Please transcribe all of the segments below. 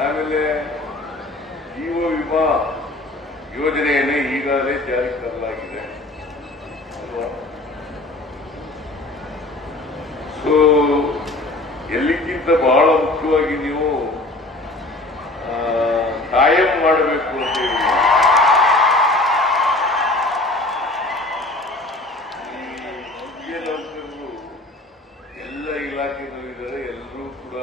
ಆಮೇಲೆ ಜೀವ ವಿಮಾ ಯೋಜನೆಯನ್ನು ಈಗಾಗಲೇ ಜಾರಿಗೆ ತರಲಾಗಿದೆ ಅಲ್ವಾ. ಸೊ ಎಲ್ಲಿಗಿಂತ ಬಹಳ ಮುಖ್ಯವಾಗಿ ನೀವು ಕಾಯಂ ಮಾಡಬೇಕು ಅಂತ ಹೇಳಿ ಈ ನೌಕರರು ಎಲ್ಲ ಇಲಾಖೆಗಳಿದ್ದಾರೆ. ಎಲ್ಲರೂ ಕೂಡ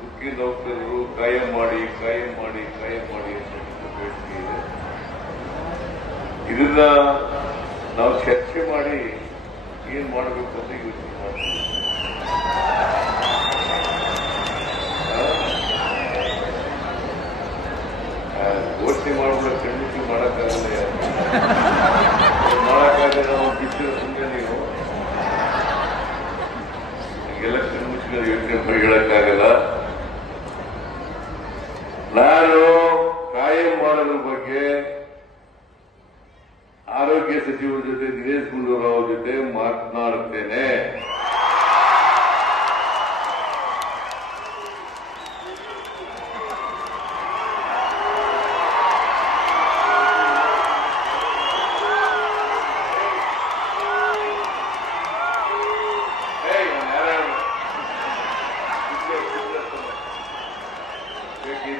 ಮುಖ್ಯ ನೌಕರರು ಕಾಯಂ ಮಾಡಿ ಕಾಯಂ ಮಾಡಿ ಕಾಯಂ ಮಾಡಿ ಅಂತ ಬೇಡಿಕೆ ಇದೆ. ಇದನ್ನ ನಾವು ಚರ್ಚೆ ಮಾಡಿ ಏನ್ ಮಾಡಬೇಕು ಅಂತ ಯೋಚನೆ ಮಾಡ್ತೀವಿ. ಘೋಷಣೆ ಮಾಡೋದ್ರ ಖಂಡಿತ ಮಾಡಕ್ಕಾಗಲ್ಲ. ಮಾಡಕ್ಕಾಗಲ್ಲ. ನಾವು ಬಿಟ್ಟಿರೋ ಸುಮ್ಮನೆ ನೀವು ಎಲ್ಲ ಕಣ್ಮುಚ್ಚಿನ ಯೋಚನೆ ಮಾಡಿ ಹೇಳಕ್ಕಾಗಲ್ಲ. ನಾನು ಕಾಯಂ ಮಾಡೋದ್ರ ಬಗ್ಗೆ ಆರೋಗ್ಯ ಸಚಿವರ ಜೊತೆ ದಿನೇಶ್ ಗುಂಡೂರಾವ್ ಜೊತೆ ಮಾತನಾಡುತ್ತೇನೆ.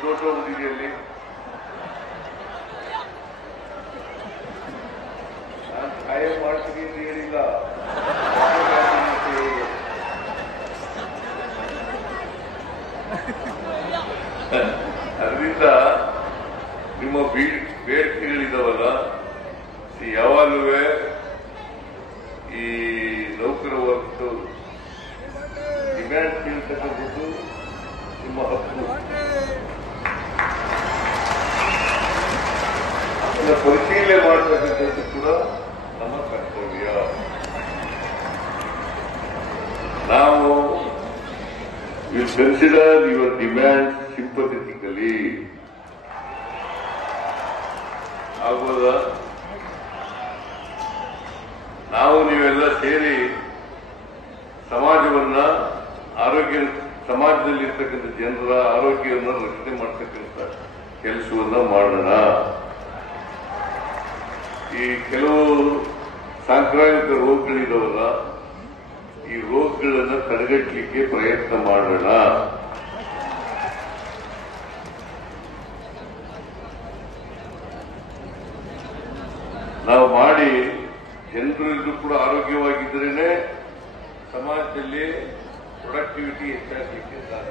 ದೊಡ್ಡ ಹುಡುಗಿಯಲ್ಲಿ ನಾನು ಕಾಯಂ ಮಾಡ್ತೀನಿ ಅಂತ ಹೇಳಿಲ್ಲ. ಅದರಿಂದ ನಿಮ್ಮ ಬೇಡಿಕೆಗಳಿದಾವಲ್ಲ, ಯಾವಾಗಲೂ ಈ ನೌಕರ ವರ್ಗದ ಡಿಮ್ಯಾಂಡ್ ಕೇಳ್ತಕ್ಕಂಥದ್ದು ನಿಮ್ಮ ಹಕ್ಕು. ಅದನ್ನ ಪರಿಶೀಲನೆ ಮಾಡತಕ್ಕಂಥದ್ದು ಕೂಡ ನಮ್ಮ ಕರ್ತವ್ಯ. ನಾವು ವಿಲ್ ಕನ್ಸಿಡರ್ ಯುವರ್ ಡಿಮ್ಯಾಂಡ್ ಸಿಂಪಥೆಟಿಕಲಿ. ಆಗ್ಬೋದಾ? ನಾವು ನೀವೆಲ್ಲ ಸೇರಿ ಸಮಾಜವನ್ನ ಸಮಾಜದಲ್ಲಿರ್ತಕ್ಕಂಥ ಜನರ ಆರೋಗ್ಯವನ್ನು ರಕ್ಷಣೆ ಮಾಡ್ತಕ್ಕಂಥ ಕೆಲಸವನ್ನ ಮಾಡೋಣ. ಈ ಕೆಲವು ಸಾಂಕ್ರಾಮಿಕ ರೋಗಗಳಿದಾವಲ್ಲ, ಈ ರೋಗಗಳನ್ನು ತಡೆಗಟ್ಟಲಿಕ್ಕೆ ಪ್ರಯತ್ನ ಮಾಡೋಣ. ನಾವು ಮಾಡಿ ಜನರು ಕೂಡ ಆರೋಗ್ಯವಾಗಿದ್ದರೇನೆ ಸಮಾಜದಲ್ಲಿ ಪ್ರೊಡಕ್ಟಿವಿಟಿ ಹೆಚ್ಚಾಗಲಿಕ್ಕೆ ಸಾಧ್ಯ.